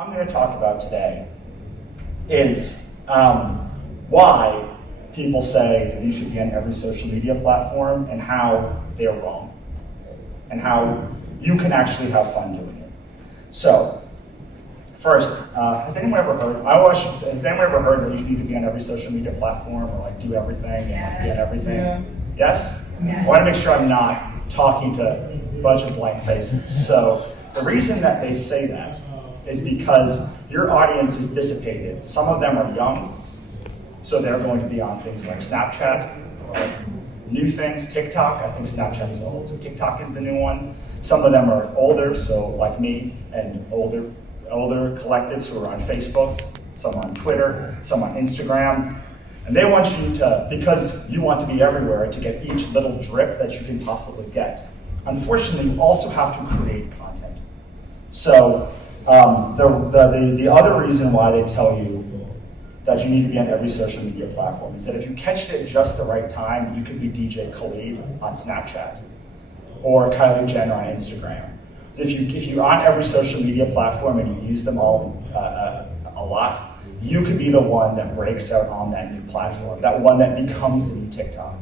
I'm going to talk about today is why people say that you should be on every social media platform and how they're wrong and how you can actually have fun doing it. So, first, has anyone ever heard that you need to be on every social media platform or like do everything and like, be on everything? Yeah. Yes? Yes? I want to make sure I'm not talking to a bunch of blank faces. So the reason that they say that is because your audience is dissipated. Some of them are young, so they're going to be on things like Snapchat or new things, TikTok. I think Snapchat is old, so TikTok is the new one. Some of them are older, so like me, and older collectives who are on Facebook, some on Twitter, some on Instagram. And they want you to, because you want to be everywhere, to get each little drip that you can possibly get. Unfortunately, you also have to create content. So the other reason why they tell you that you need to be on every social media platform is that if you catch it at just the right time, you could be DJ Khaled on Snapchat or Kylie Jenner on Instagram. So if you're on every social media platform and you use them all a lot, you could be the one that breaks out on that new platform, that one that becomes the new TikTok.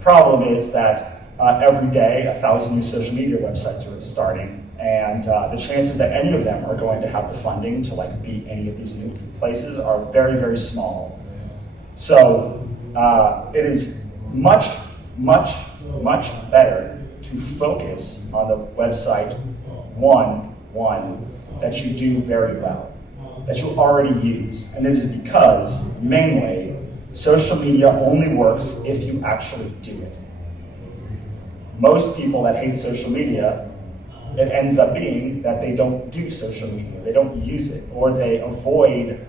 Problem is that every day 1,000 new social media websites are starting, and the chances that any of them are going to have the funding to like beat any of these new places are very, very small. So it is much, much, much better to focus on the website one that you do very well, that you already use. And it is because, mainly, social media only works if you actually do it. Most people that hate social media, it ends up being that they don't do social media, they don't use it, or they avoid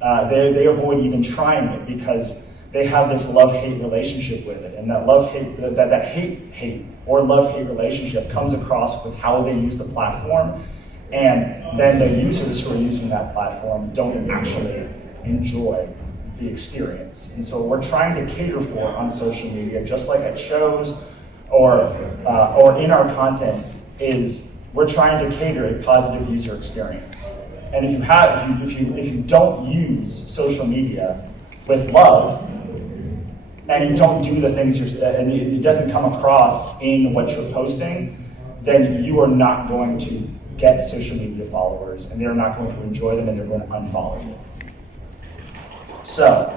even trying it because they have this love-hate relationship with it, and that hate or love-hate relationship comes across with how they use the platform, and then the users who are using that platform don't actually enjoy the experience. And so what we're trying to cater for on social media, just like at shows or in our content, is we're trying to cater a positive user experience. And if you don't use social media with love, and you don't do the things and it doesn't come across in what you're posting, then you are not going to get social media followers, and they're not going to enjoy them, and they're going to unfollow you. So,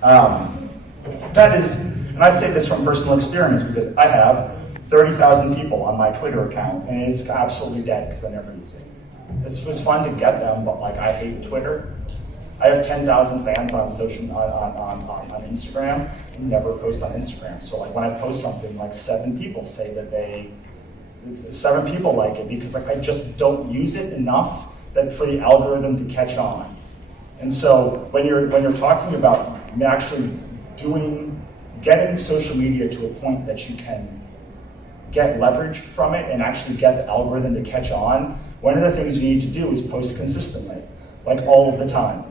that is, and I say this from personal experience because I have 30,000 people on my Twitter account, and it's absolutely dead because I never use it. It was fun to get them, but like I hate Twitter. I have 10,000 fans on Instagram. I never post on Instagram. So like when I post something, like 7 people say that 7 people like it because like I just don't use it enough that for the algorithm to catch on. And so when you're talking about actually getting social media to a point that you can get leverage from it and actually get the algorithm to catch on, one of the things you need to do is post consistently, like all of the time.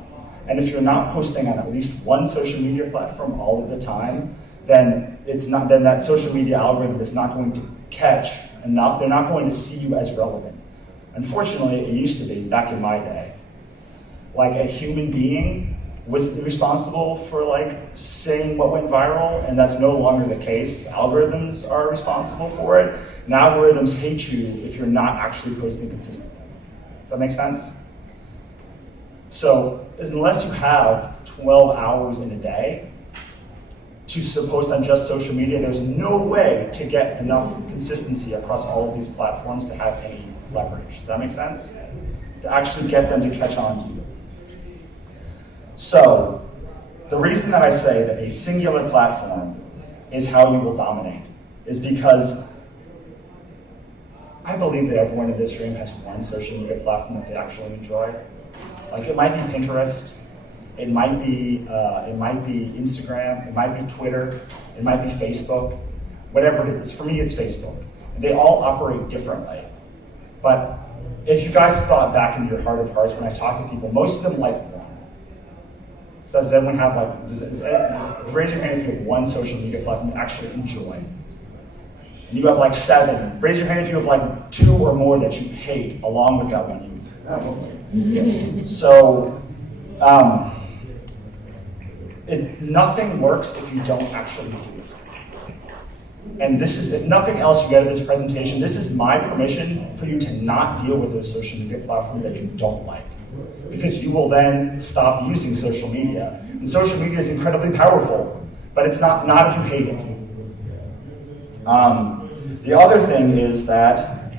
And if you're not posting on at least one social media platform all of the time, then that social media algorithm is not going to catch enough. They're not going to see you as relevant. Unfortunately, it used to be back in my day. Like a human being was responsible for like saying what went viral, and that's no longer the case. Algorithms are responsible for it. And algorithms hate you if you're not actually posting consistently. Does that make sense? So unless you have 12 hours in a day to post on just social media, there's no way to get enough consistency across all of these platforms to have any leverage. Does that make sense? To actually get them to catch on to you. So the reason that I say that a singular platform is how you will dominate is because I believe that everyone in this room has one social media platform that they actually enjoy. Like it might be Pinterest, it might be Instagram, it might be Twitter, it might be Facebook, whatever it is. For me, it's Facebook. They all operate differently. But if you guys thought back into your heart of hearts when I talk to people, most of them like one. So does everyone have raise your hand if you have one social media platform you actually enjoy. And you have like 7. Raise your hand if you have like 2 or more that you hate along with that one you So nothing works if you don't actually do it. And this is, if nothing else you get out of this presentation, this is my permission for you to not deal with those social media platforms that you don't like. Because you will then stop using social media. And social media is incredibly powerful, but it's not if you hate it. The other thing is that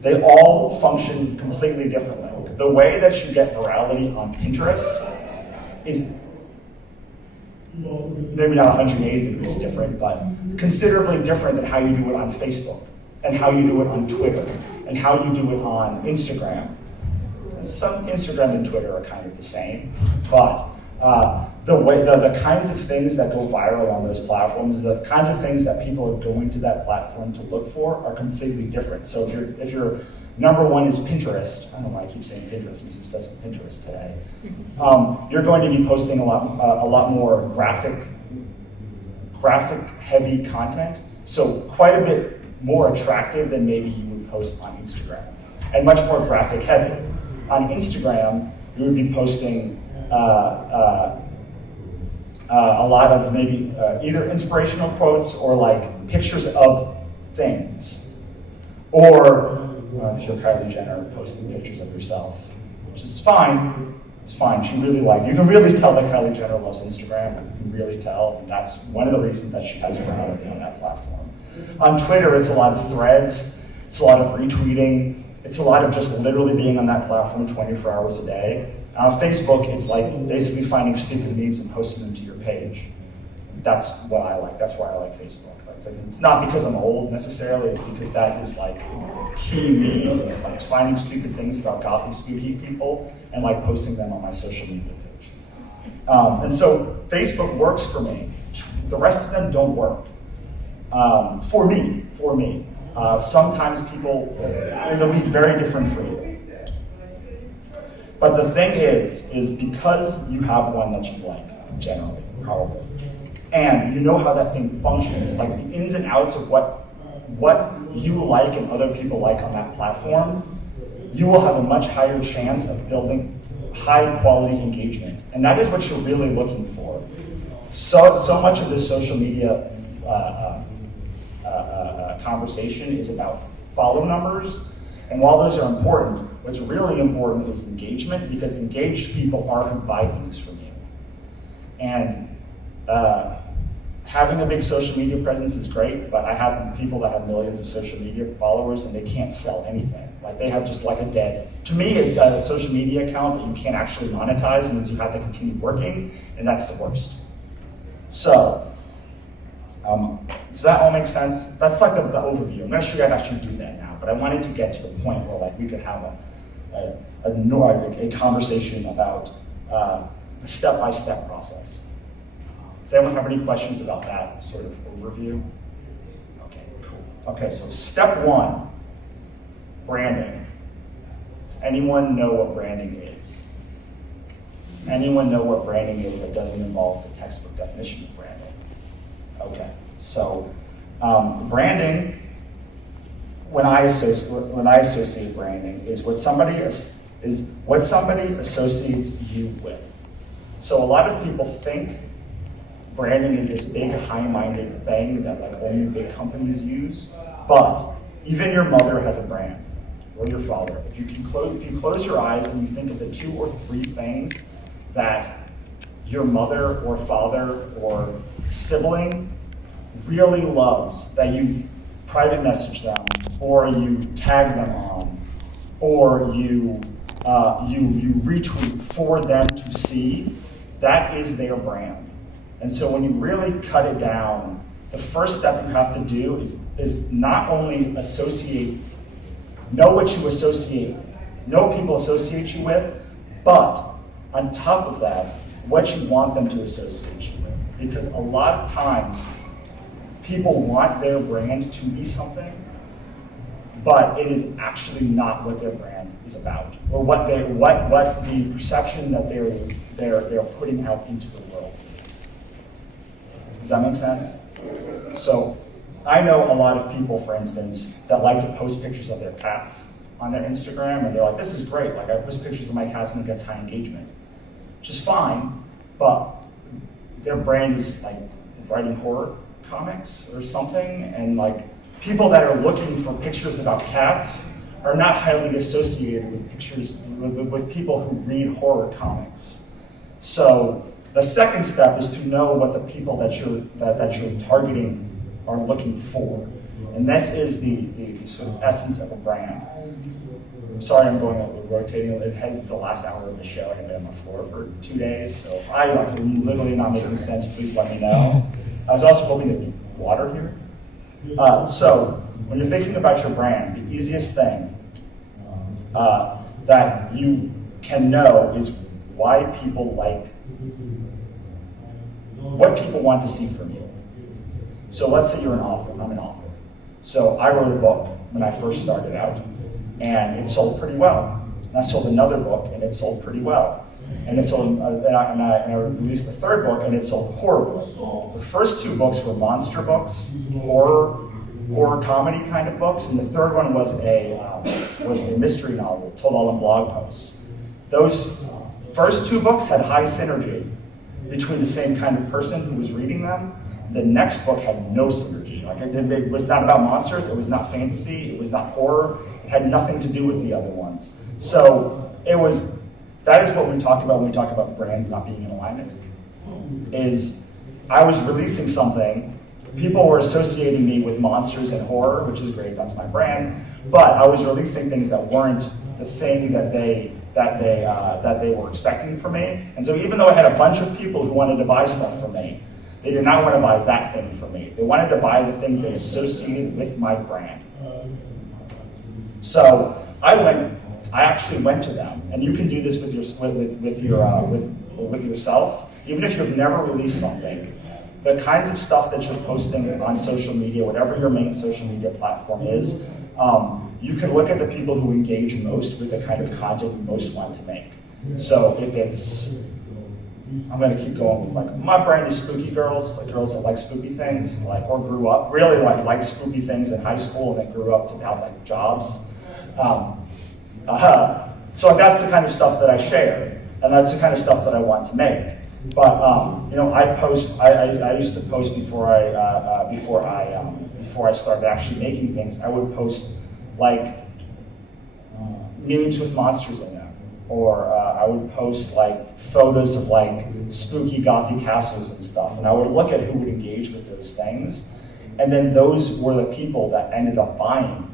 they all function completely differently. The way that you get virality on Pinterest is maybe not 180 degrees different, but considerably different than how you do it on Facebook, and how you do it on Twitter, and how you do it on Instagram. Some Instagram and Twitter are kind of the same, but the kinds of things that go viral on those platforms, the kinds of things that people are going to that platform to look for are completely different. So if your number one is Pinterest, I don't know why I keep saying Pinterest, I'm obsessed with Pinterest today. You're going to be posting a lot more graphic heavy content, so quite a bit more attractive than maybe you would post on Instagram, and much more graphic heavy. On Instagram, you would be posting a lot of maybe either inspirational quotes or like pictures of things, or if you're Kylie Jenner, posting pictures of yourself, which is fine. It's fine. She really likes. You can really tell that Kylie Jenner loves Instagram. You can really tell. And that's one of the reasons that she has virality on that platform. On Twitter, it's a lot of threads. It's a lot of retweeting. It's a lot of just literally being on that platform 24 hours a day. On Facebook, it's like basically finding stupid memes and posting them to your page. That's what I like. That's why I like Facebook. It's not because I'm old necessarily. It's because that is like key me. It's like finding stupid things about gothy, spooky people and like posting them on my social media page. And so Facebook works for me. The rest of them don't work. For me. Sometimes people, it'll be very different for you. But the thing is because you have one that you like, generally, probably, and you know how that thing functions, like the ins and outs of what you like and other people like on that platform, you will have a much higher chance of building high quality engagement. And that is what you're really looking for. So much of this social media conversation is about follow numbers. And while those are important, what's really important is engagement, because engaged people are who buy things from you. And having a big social media presence is great, but I have people that have millions of social media followers and they can't sell anything. Like they have just like a dead, to me, a social media account that you can't actually monetize means you have to continue working, and that's the worst. So, does that all make sense? That's like the overview. I'm gonna show you how to actually do that now, but I wanted to get to the point where like we could have a conversation about the step-by-step process. Does anyone have any questions about that sort of overview? Okay, cool. Okay, so step one, branding. Does anyone know what branding is? Does anyone know what branding is that doesn't involve the textbook definition of branding? Okay, so branding, when I associate branding, is what somebody associates you with. So a lot of people think branding is this big, high-minded thing that like only big companies use, but even your mother has a brand, or your father. If you close your eyes and you think of the 2 or 3 things that your mother or father or sibling really loves, that you private message them, or you tag them on, or you retweet for them to see, that is their brand. And so when you really cut it down, the first step you have to do is not only know what you associate, know people associate you with, but on top of that, what you want them to associate you with. Because a lot of times, people want their brand to be something, but it is actually not what their brand is about, or what the perception that they're putting out into the world is. Does that make sense? So I know a lot of people, for instance, that like to post pictures of their cats, on their Instagram, and they're like, this is great. Like, I post pictures of my cats and it gets high engagement, which is fine, but their brand is like writing horror comics or something, and like people that are looking for pictures about cats are not highly associated with pictures with people who read horror comics. So the second step is to know what the people that you're targeting are looking for. And this is the sort of essence of a brand. I'm sorry I'm going over rotating. It's the last hour of the show. I've been on the floor for 2 days. So if I like literally not making sense, please let me know. I was also hoping there'd be water here. So when you're thinking about your brand, the easiest thing that you can know is why people what people want to see from you. So let's say you're an author. I'm an author. So I wrote a book when I first started out, and it sold pretty well. And I sold another book, and it sold pretty well. And it sold, and I released the third book, and it sold horribly. The first 2 books were monster books, horror comedy kind of books, and the third one was a mystery novel told all in blog posts. Those first 2 books had high synergy between the same kind of person who was reading them. The next book had no synergy. Like it was not about monsters, it was not fantasy, it was not horror, it had nothing to do with the other ones. So that is what we talk about when we talk about brands not being in alignment. Is I was releasing something, people were associating me with monsters and horror, which is great, that's my brand, but I was releasing things that weren't the thing that they were expecting from me. And so even though I had a bunch of people who wanted to buy stuff from me, they did not want to buy that thing from me. They wanted to buy the things they associated with my brand. So I actually went to them, and you can do this with yourself, even if you've never released something. The kinds of stuff that you're posting on social media, whatever your main social media platform is, you can look at the people who engage most with the kind of content you most want to make. So if it's, I'm going to keep going with like, my brand is spooky girls, like girls that like spooky things, like, or grew up, really like spooky things in high school and then grew up to have like jobs. So that's the kind of stuff that I share, and that's the kind of stuff that I want to make. But I used to post before I started actually making things. I would post like memes with monsters in them, or I would post like photos of like spooky gothic castles and stuff, and I would look at who would engage with those things, and then those were the people that ended up buying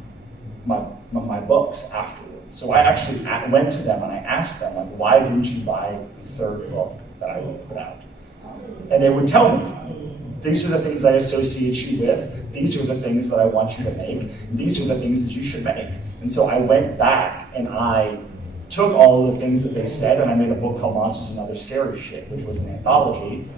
my books afterwards. So I actually went to them and I asked them, like, why didn't you buy the third book that I would put out? And they would tell me, these are the things I associate you with, these are the things that I want you to make, these are the things that you should make. And so I went back and I took all of the things that they said and I made a book called Monsters and Other Scary Shit, which was an anthology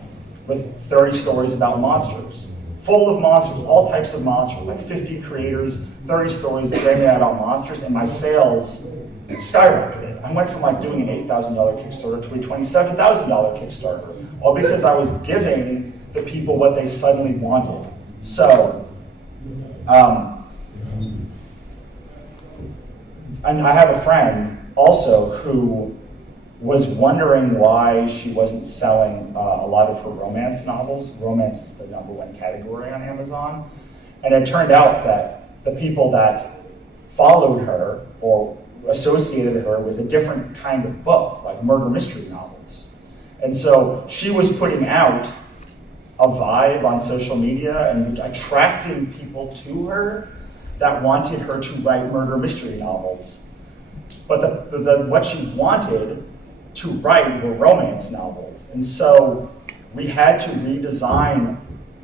with 30 stories about monsters. Full of monsters, all types of monsters, like 50 creators, 30 stories written about monsters, and my sales skyrocketed. I went from like doing an $8,000 Kickstarter to a $27,000 Kickstarter, all because I was giving the people what they suddenly wanted. So, and I have a friend also who was wondering why she wasn't selling a lot of her romance novels. Romance is the #1 category on Amazon. And it turned out that the people that followed her or associated her with a different kind of book, like murder mystery novels. And so she was putting out a vibe on social media and attracting people to her that wanted her to write murder mystery novels. But what she wanted to write were romance novels. And so we had to redesign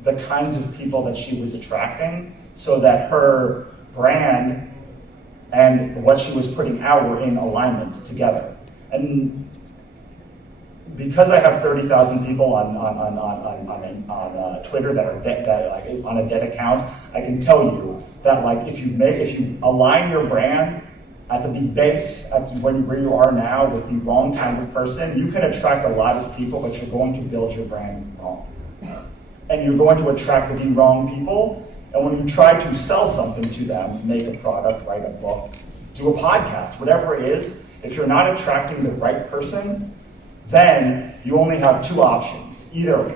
the kinds of people that she was attracting so that her brand and what she was putting out were in alignment together. And because I have 30,000 people on Twitter that are like on a dead account, I can tell you that like if you align your brand at the base, at where you are now with the wrong kind of person, you can attract a lot of people, but you're going to build your brand wrong. And you're going to attract the wrong people, and when you try to sell something to them, make a product, write a book, do a podcast, whatever it is. If you're not attracting the right person, then you only have two options. Either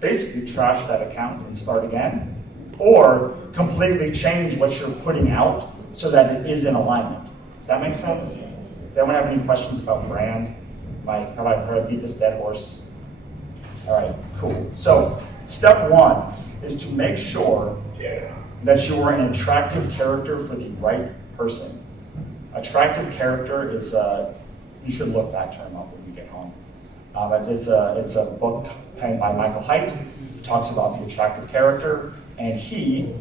basically trash that account and start again, or completely change what you're putting out so that it is in alignment. Does that make sense? Does anyone have any questions about brand? Have I beat this dead horse? All right, cool. So step one is to make sure that you are an attractive character for the right person. Attractive character is, you should look that term up when you get home. It's a book penned by Michael Haidt. He talks about the attractive character, and he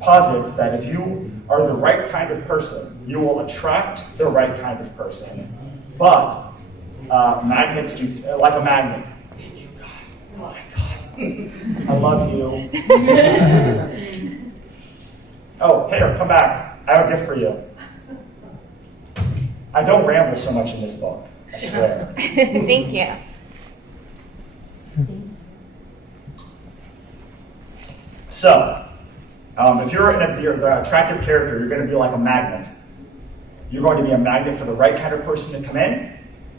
posits that if you are the right kind of person, you will attract the right kind of person. But magnets do, like a magnet. Thank you, God. Oh my God. I love you. Oh, here, come back. I have a gift for you. I don't ramble so much in this book, I swear. Thank you. So, if you're the attractive character, you're going to be like a magnet. You're going to be a magnet for the right kind of person to come in,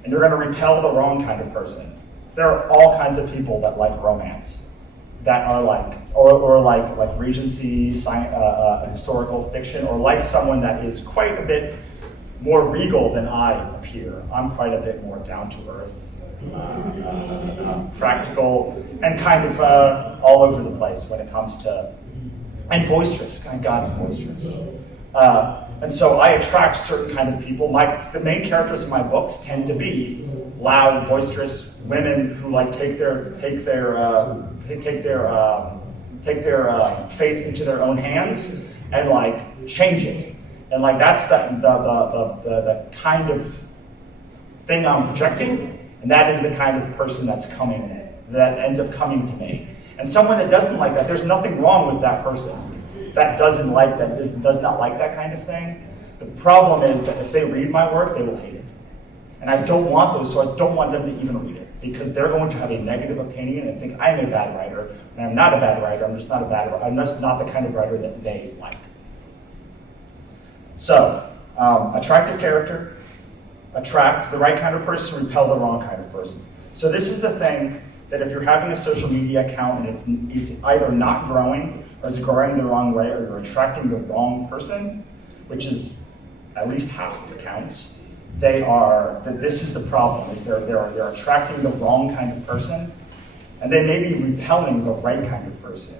and you're going to repel the wrong kind of person. So there are all kinds of people that like romance, that are like, or like Regency, historical fiction, or like someone that is quite a bit more regal than I appear. I'm quite a bit more down to earth, practical, and kind of all over the place when it comes to, and boisterous. Thank God I'm boisterous. And so I attract certain kind of people. The main characters in my books tend to be loud, boisterous women who like take their fates into their own hands and like change it. And like that's the kind of thing I'm projecting, and that is the kind of person that ends up coming to me. And someone that doesn't like that, there's nothing wrong with that person that does not like that kind of thing. The problem is that if they read my work, they will hate it. And I don't want those, so I don't want them to even read it, because they're going to have a negative opinion and think I'm a bad writer, and I'm not a bad writer. I'm just not the kind of writer that they like. So, attractive character, attract the right kind of person, repel the wrong kind of person. So this is the thing, that if you're having a social media account and it's either not growing, or it's growing the wrong way, or you're attracting the wrong person, which is at least half of accounts, this is the problem, is they're attracting the wrong kind of person, and they may be repelling the right kind of person.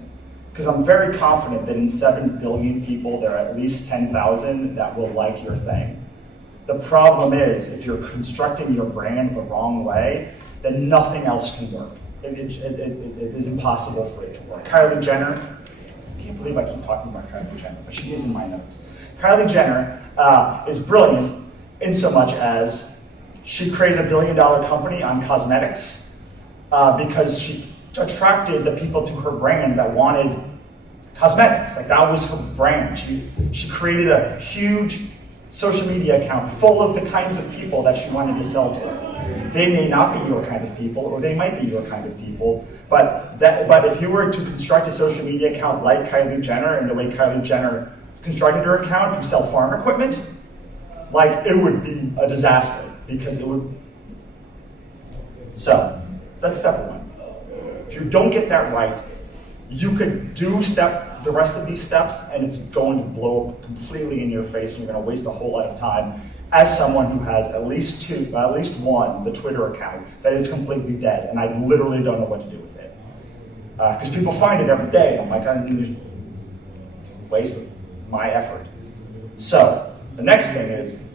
Because I'm very confident that in 7 billion people, there are at least 10,000 that will like your thing. The problem is, if you're constructing your brand the wrong way, then nothing else can work. It is impossible for it to work. Kylie Jenner, I can't believe I keep talking about Kylie Jenner, but she is in my notes. Kylie Jenner is brilliant in so much as she created a $1 billion company on cosmetics because she attracted the people to her brand that wanted cosmetics. Like that was her brand. She created a huge social media account full of the kinds of people that she wanted to sell to. They may not be your kind of people, or they might be your kind of people, but if you were to construct a social media account like Kylie Jenner, and the way Kylie Jenner constructed her account to sell farm equipment, like it would be a disaster, because it would. So that's step one. If you don't get that right, you could do the rest of these steps, and it's going to blow up completely in your face, and you're going to waste a whole lot of time as someone who has at least one, the Twitter account, that is completely dead, and I literally don't know what to do with it. Because people find it every day, and I'm like, I'm going to waste my effort. So the next thing is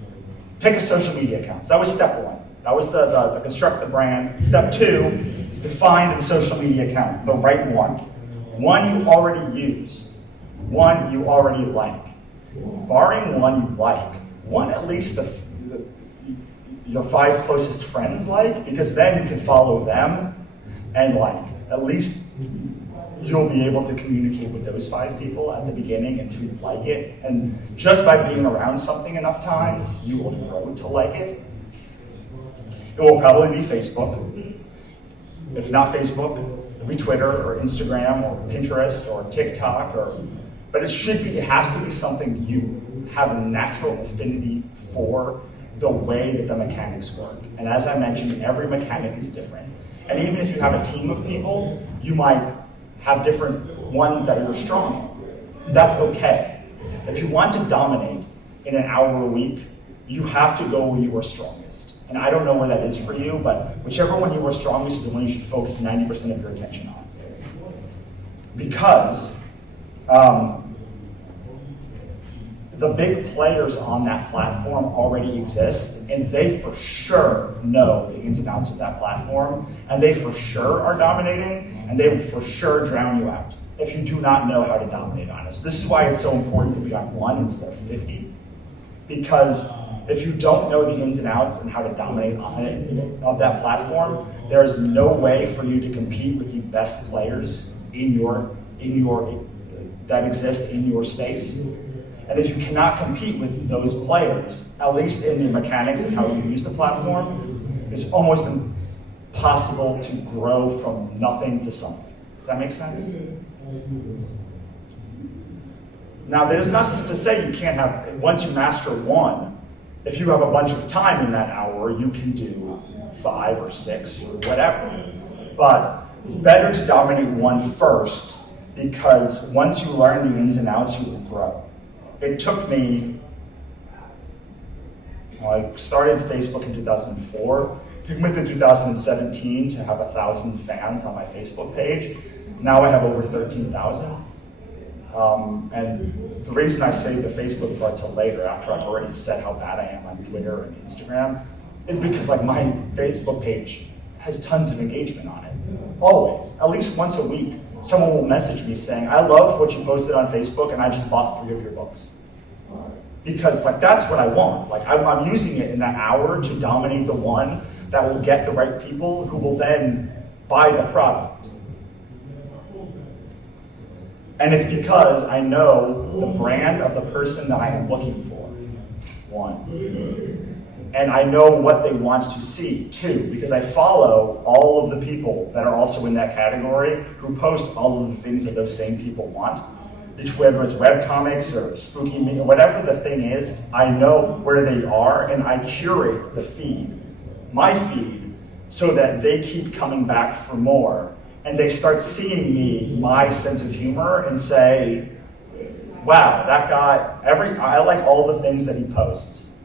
pick a social media account. So that was step one. That was the construct the brand. Step two is to find the social media account, the right one. One you already use. One you already like. Barring one you like, one at least your 5 closest friends like, because then you can follow them, and like at least you'll be able to communicate with those 5 people at the beginning and to like it. And just by being around something enough times, you will grow to like it. It will probably be Facebook. If not Facebook, it'll be Twitter or Instagram or Pinterest or TikTok, but it has to be something you have a natural affinity for the way that the mechanics work. And as I mentioned, every mechanic is different. And even if you have a team of people, you might have different ones that you're strong in. That's okay. If you want to dominate in an hour a week, you have to go where you are strongest. And I don't know where that is for you, but whichever one you are strongest is the one you should focus 90% of your attention on. Because the big players on that platform already exist, and they for sure know the ins and outs of that platform, and they for sure are dominating, and they will for sure drown you out if you do not know how to dominate on it. So this is why it's so important to be on one instead of 50, because if you don't know the ins and outs and how to dominate on it, of that platform, there is no way for you to compete with the best players that exist in your space. And if you cannot compete with those players, at least in the mechanics of how you use the platform, it's almost impossible to grow from nothing to something. Does that make sense? Now, that is not to say you can't have, once you master one, if you have a bunch of time in that hour, you can do 5 or 6 or whatever. But it's better to dominate one first, because once you learn the ins and outs, you will grow. It took me, I started Facebook in 2004. It took me to 2017 to have 1,000 fans on my Facebook page. Now I have over 13,000. And the reason I saved the Facebook part till later, after I've already said how bad I am on Twitter and Instagram, is because like my Facebook page has tons of engagement on it. Always, at least once a week, someone will message me saying, I love what you posted on Facebook and I just bought 3 of your books. Because like that's what I want. Like I'm using it in that hour to dominate the one that will get the right people who will then buy the product. And it's because I know the brand of the person that I am looking for, 1. And I know what they want to see, 2, because I follow all of the people that are also in that category who post all of the things that those same people want. Whether it's webcomics or spooky me, whatever the thing is, I know where they are and I curate the feed, my feed, so that they keep coming back for more. And they start seeing me, my sense of humor, and say, wow, that guy, I like all the things that he posts.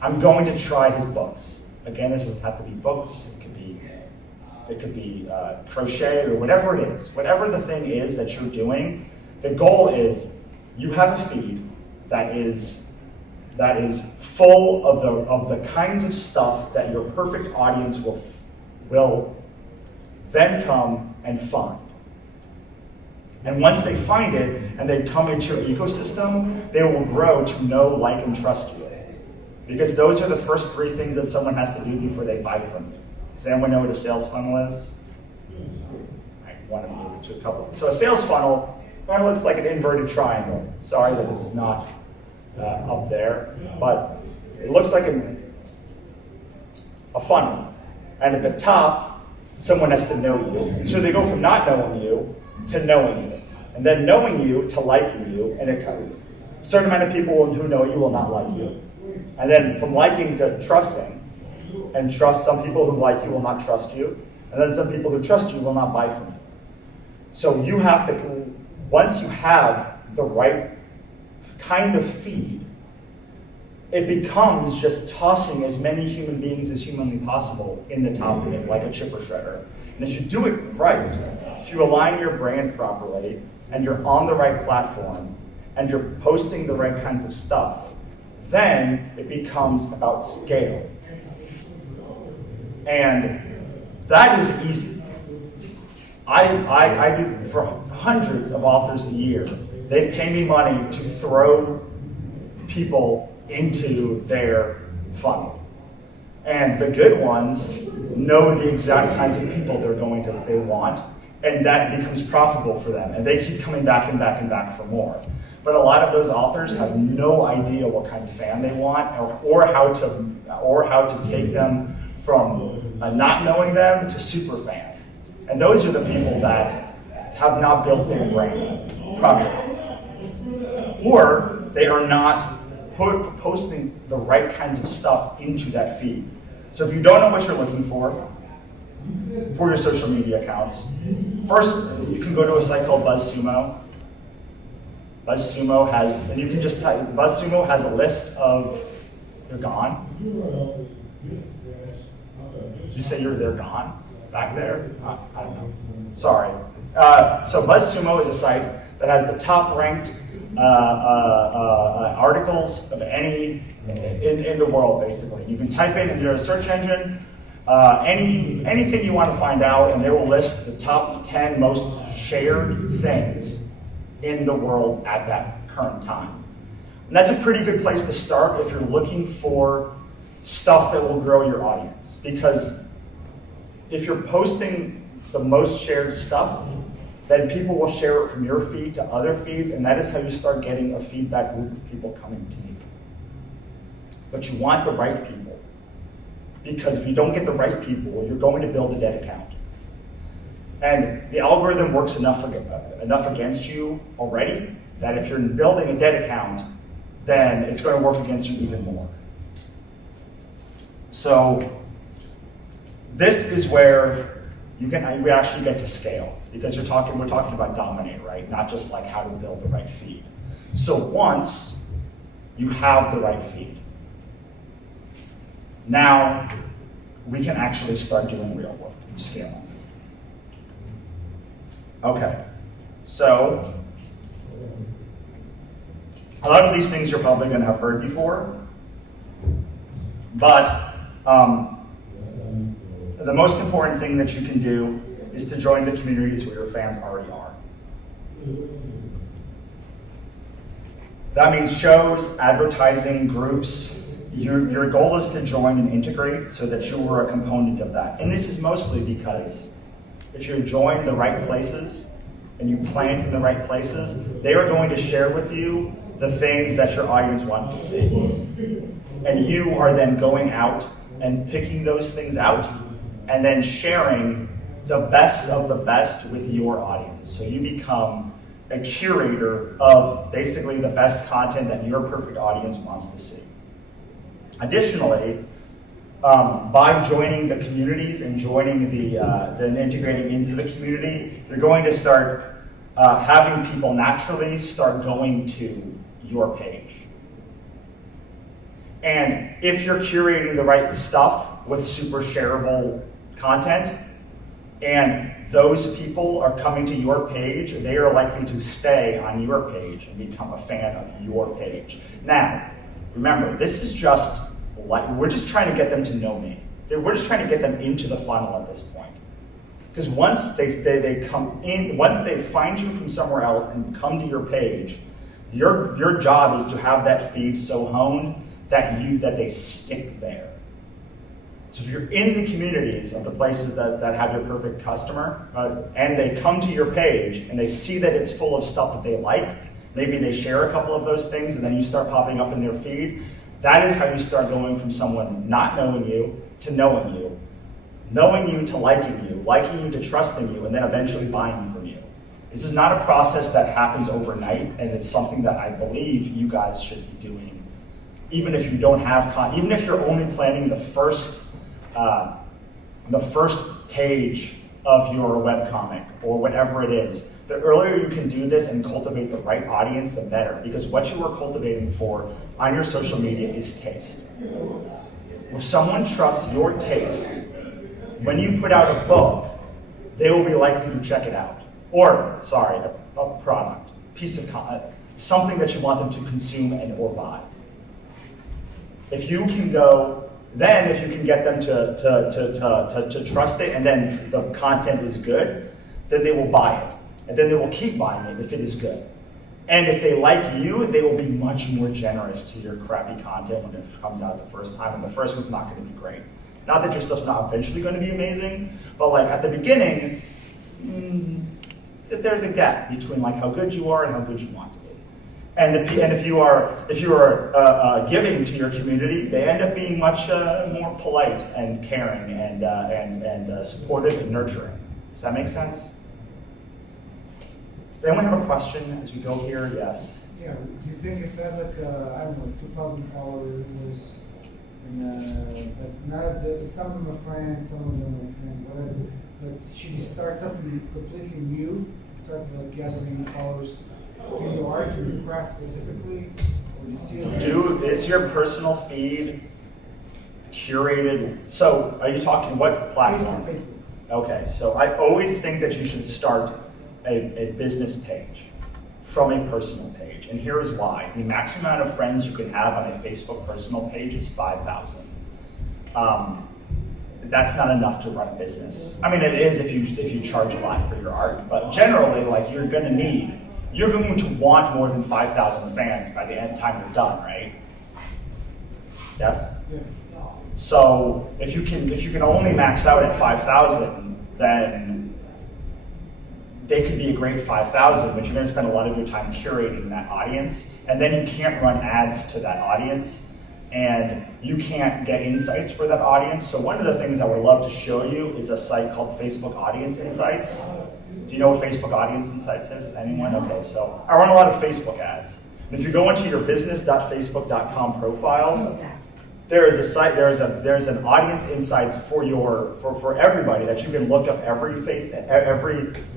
I'm going to try his books. Again, this doesn't have to be books. It could be crochet or whatever it is. Whatever the thing is that you're doing, the goal is you have a feed that is full of the kinds of stuff that your perfect audience will then come and find. And once they find it and they come into your ecosystem, they will grow to know, like, and trust you. Because those are the first 3 things that someone has to do before they buy from you. Does anyone know what a sales funnel is? I want to move it to a couple. So a sales funnel kind of looks like an inverted triangle. Sorry that this is not up there, but it looks like a funnel. And at the top, someone has to know you. So they go from not knowing you to knowing you. And then knowing you to liking you, and a certain amount of people who know you will not like you. And then from liking to trusting, and some people who like you will not trust you, and then some people who trust you will not buy from you. So you have to, once you have the right kind of feed, it becomes just tossing as many human beings as humanly possible in the top of it, like a chipper shredder. And if you do it right, if you align your brand properly, and you're on the right platform, and you're posting the right kinds of stuff, then it becomes about scale. And that is easy. I do for hundreds of authors a year. They pay me money to throw people into their funnel. And the good ones know the exact kinds of people they want, and that becomes profitable for them. And they keep coming back and back and back for more. But a lot of those authors have no idea what kind of fan they want, or how to take them from not knowing them to super fan. And those are the people that have not built their brand properly. Or they are not posting the right kinds of stuff into that feed. So if you don't know what you're looking for your social media accounts, first you can go to a site called BuzzSumo. BuzzSumo has, and you can just type, BuzzSumo has a list of, they're gone. Did you say they're gone? Back there? I don't know. Sorry. So BuzzSumo is a site that has the top ranked articles of any in the world, basically. You can type in their search engine, anything you want to find out, and they will list the top 10 most shared things in the world at that current time. And that's a pretty good place to start if you're looking for stuff that will grow your audience. Because if you're posting the most shared stuff, then people will share it from your feed to other feeds, and that is how you start getting a feedback loop of people coming to you. But you want the right people. Because if you don't get the right people, you're going to build a dead account. And the algorithm works enough against you already that if you're building a dead account, then it's going to work against you even more. So this is where we actually get to scale, because we're talking about dominate, right? Not just like how to build the right feed. So once you have the right feed, now we can actually start doing real work of scaling. Okay, so a lot of these things you're probably going to have heard before, but the most important thing that you can do is to join the communities where your fans already are. That means shows, advertising, groups. Your goal is to join and integrate so that you are a component of that. And this is mostly because if you join the right places and you plant in the right places, they are going to share with you the things that your audience wants to see. And you are then going out and picking those things out and then sharing the best of the best with your audience. So you become a curator of basically the best content that your perfect audience wants to see. Additionally, by joining the communities and joining then integrating into the community, you're going to start having people naturally start going to your page. And if you're curating the right stuff with super shareable content, and those people are coming to your page, they are likely to stay on your page and become a fan of your page. Now, remember, this is just like, we're just trying to get them to know me. We're just trying to get them into the funnel at this point. Because once they come in, once they find you from somewhere else and come to your page, your job is to have that feed so honed that they stick there. So if you're in the communities of the places that have your perfect customer, and they come to your page and they see that it's full of stuff that they like, maybe they share a couple of those things and then you start popping up in their feed, that is how you start going from someone not knowing you to knowing you to liking you to trusting you, and then eventually buying from you. This is not a process that happens overnight, and it's something that I believe you guys should be doing. Even if you don't have even if you're only planning the first page of your webcomic or whatever it is, the earlier you can do this and cultivate the right audience, the better. Because what you are cultivating for on your social media is taste. If someone trusts your taste, when you put out a book, they will be likely to check it out. Or, sorry, a product, piece of content, something that you want them to consume and or buy. If you can get them to trust it, and then the content is good, then they will buy it. And then they will keep buying it if it is good. And if they like you, they will be much more generous to your crappy content when it comes out the first time, and the first one's not going to be great. Not that your stuff's not eventually going to be amazing, but like at the beginning, there's a gap between like how good you are and how good you want to be. And if you are giving to your community, they end up being much more polite and caring and supportive and nurturing. Does that make sense? Does anyone have a question as we go here? Yes. Yeah, do you think if I had like, I don't know, 2,000 followers, and, but not the, some of them are friends, some of them are my friends, whatever, but should you start something completely new, start like gathering followers, do your art, do your craft specifically, or just use Is your personal feed curated? So are you talking what platform? Facebook. Okay, so I always think that you should start a business page from a personal page. And here is why. The maximum amount of friends you can have on a Facebook personal page is 5,000. That's not enough to run a business. I mean, it is if you charge a lot for your art, but generally, like you're going to want more than 5,000 fans by the time you're done, right? Yes? Yeah. So if you can only max out at 5,000, then they could be a great 5,000, but you're going to spend a lot of your time curating that audience, and then you can't run ads to that audience, and you can't get insights for that audience. So one of the things I would love to show you is a site called Facebook Audience Insights. Do you know what Facebook Audience Insights is? Anyone? Okay, so I run a lot of Facebook ads. And if you go into your business.facebook.com profile, there is a site, there's an audience insights for everybody that you can look up every,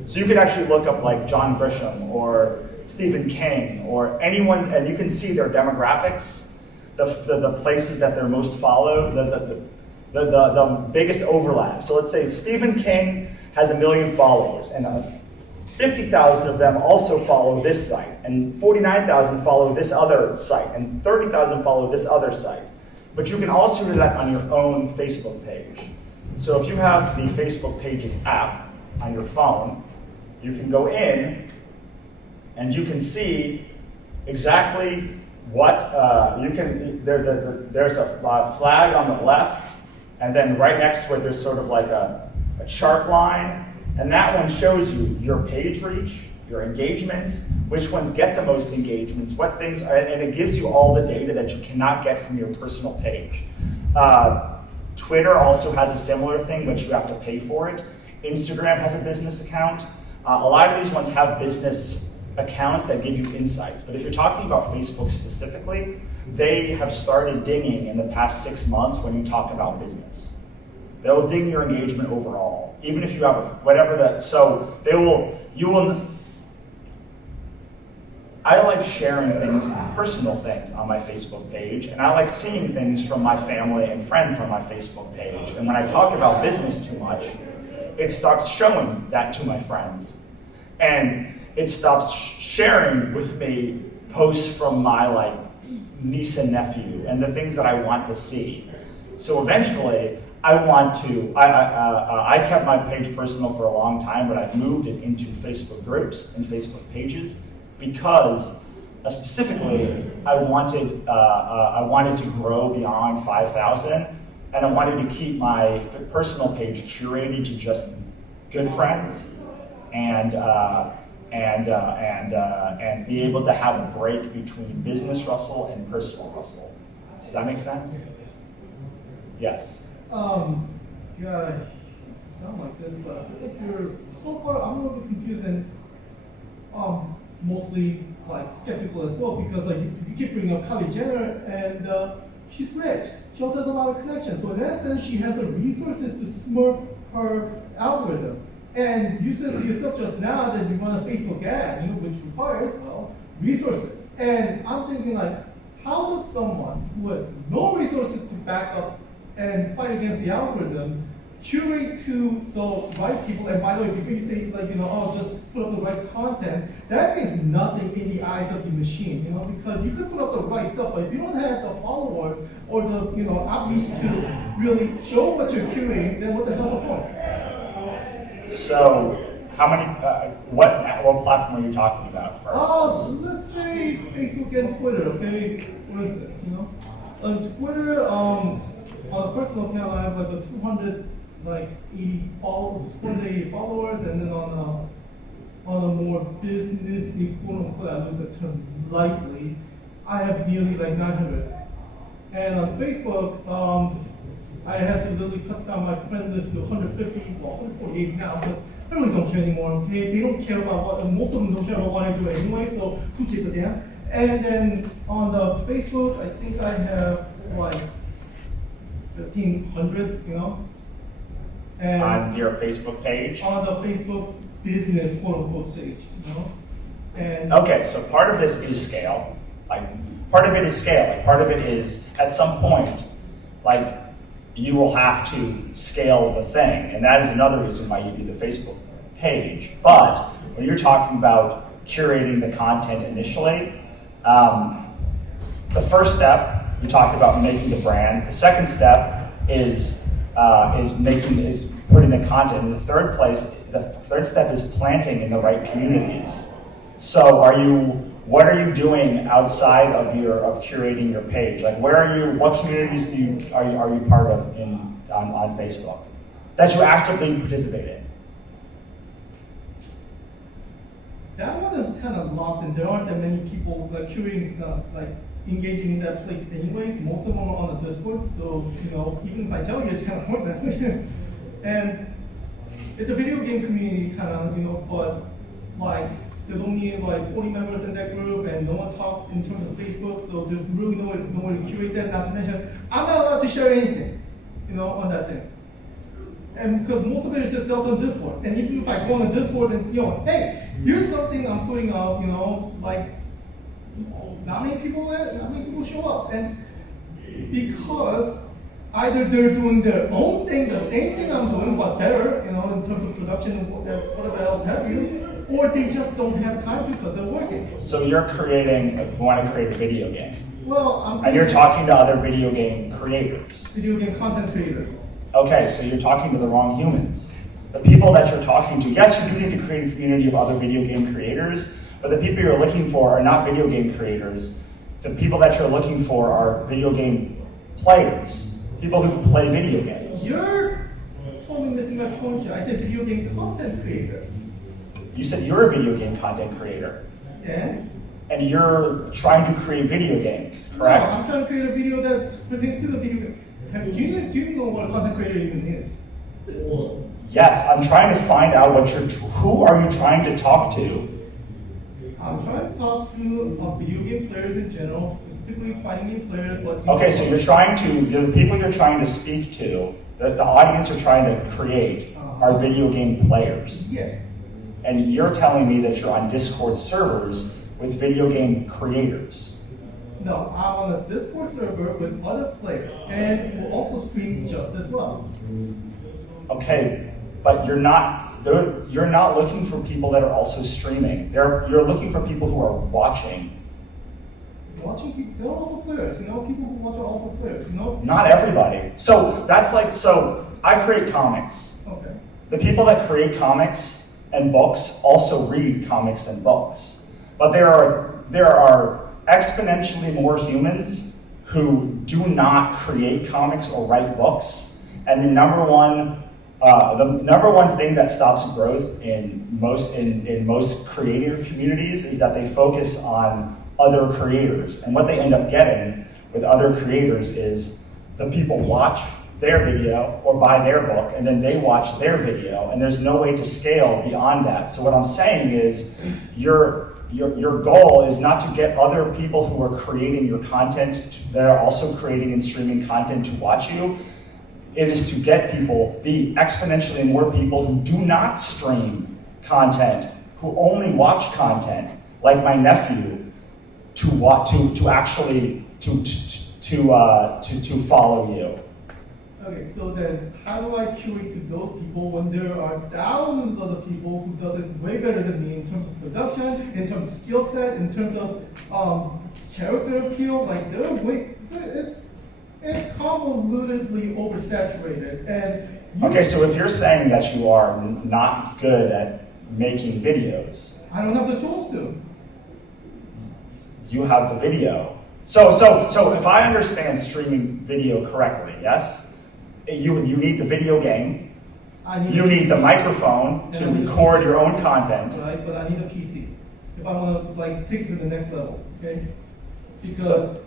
so you can actually look up like John Grisham or Stephen King or anyone, and you can see their demographics, the places that they're most followed, the biggest overlap. So let's say Stephen King has 1 million followers, and 50,000 of them also follow this site, and 49,000 follow this other site, and 30,000 follow this other site. But you can also do that on your own Facebook page. So if you have the Facebook Pages app on your phone, you can go in and you can see exactly what there's a flag on the left, and then right next to it there's sort of like a chart line, and that one shows you your page reach, your engagements, which ones get the most engagements, what things, and it gives you all the data that you cannot get from your personal page. Twitter also has a similar thing, but you have to pay for it. Instagram has a business account. A lot of these ones have business accounts that give you insights, but if you're talking about Facebook specifically, they have started dinging in the past 6 months when you talk about business. They'll ding your engagement overall, even if you have whatever that, so I like sharing things, personal things on my Facebook page, and I like seeing things from my family and friends on my Facebook page. And when I talk about business too much, it stops showing that to my friends. And it stops sharing with me posts from my like niece and nephew and the things that I want to see. So eventually, I kept my page personal for a long time, but I've moved it into Facebook groups and Facebook pages, because specifically I wanted to grow beyond 5,000, and I wanted to keep my personal page curated to just good friends, and be able to have a break between business Russell and personal Russell. Does that make sense? Yes. Gosh, sound like this, but I feel like you're so far. I'm a little bit confused and mostly like skeptical as well, because like you keep bringing up Kylie Jenner, and she's rich. She also has a lot of connections. So in that sense, she has the resources to smurf her algorithm. And you said to yourself just now that you run a Facebook ad, which requires, well, resources. And I'm thinking like, how does someone who has no resources to back up and fight against the algorithm curate to the right people? And by the way, before you say like, just put up the right content, that means nothing in the eyes of the machine, because you can put up the right stuff, but if you don't have the followers or the outreach to really show what you're curating, then what the hell's the point? So, how many? What platform are you talking about first? Let's say Facebook and Twitter. Okay, what is this? On Twitter, on a personal account, I have like a 280 followers, and then on a more businessy, quote unquote, I use the term lightly, I have nearly like 900. And on Facebook, I had to literally cut down my friend list to 150, well, 148 now, because I really don't care anymore, okay? They don't care about what, most of them don't care about what I do anyway, so who gives a damn? And then on the Facebook, I think I have like 1,500, And On your Facebook page? on the Facebook business quote unquote page, And Okay, so part of this is scale. Like, part of it is scale. Like, part of it is, at some point, like, you will have to scale the thing. And that is another reason why you do the Facebook page. But when you're talking about curating the content initially, the first step, we talked about making the brand. The second step is putting the content. And the third step is planting in the right communities. So what are you doing outside of curating your page? Like, what communities are you part of on Facebook that you actively participate in? that one is kind of locked, and there aren't that many people like curating, engaging in that place anyways. Most of them are on the Discord, so even if I tell you, it's kind of pointless. And it's a video game community, kind of, but like there's only like 40 members in that group, and no one talks in terms of Facebook, so there's really nowhere to curate that. Not to mention, I'm not allowed to share anything, on that thing. And because most of it is just dealt on Discord. And even if I go on Discord and, hey, here's something I'm putting out, not many people show up. And because either they're doing their own thing, the same thing I'm doing, but better, in terms of production and whatever else have you, or they just don't have time to because they're working. So you want to create a video game. Well, and you're talking to other video game creators. Video game content creators. Okay, so you're talking to the wrong humans. The people that you're talking to, yes, you do need to create a community of other video game creators, but the people you're looking for are not video game creators. The people that you're looking for are video game players, people who play video games. You're totally missing my point here. I said video game content creator. You said you're a video game content creator. And? And you're trying to create video games, correct? No, I'm trying to create a video that pertains to the video game. Do you know what a content creator even is? Yes, I'm trying to find out who are you trying to talk to? I'm trying to talk to video game players in general, specifically fighting game players. Okay, so the people you're trying to speak to, the audience you're trying to create are video game players. Yes. And you're telling me that you're on Discord servers with video game creators. No, I'm on a Discord server with other players, and we'll also stream just as well. Okay, but you're not looking for people that are also streaming. You're looking for people who are watching. Watching people, they're also players. People who watch are also players. Not everybody. So I create comics. Okay. The people that create comics and books also read comics and books. But there are exponentially more humans who do not create comics or write books. And the number one thing that stops growth in most creator communities is that they focus on other creators. And what they end up getting with other creators is the people watch their video or buy their book, and then they watch their video, and there's no way to scale beyond that. So what I'm saying is your goal is not to get other people who are creating your content that are also creating and streaming content to watch you. It is to get the exponentially more people who do not stream content, who only watch content, like my nephew, to follow you. Okay, so then how do I curate to those people when there are thousands of other people who does it way better than me in terms of production, in terms of skill set, in terms of character appeal? Like it's convolutedly oversaturated. And Okay, so if you're saying that you are not good at making videos, I don't have the tools to. you have the video. So if I understand streaming video correctly, yes? You need the video game. You need the microphone to record your own content. Right, but I need a PC if I want to take it to the next level. Okay, because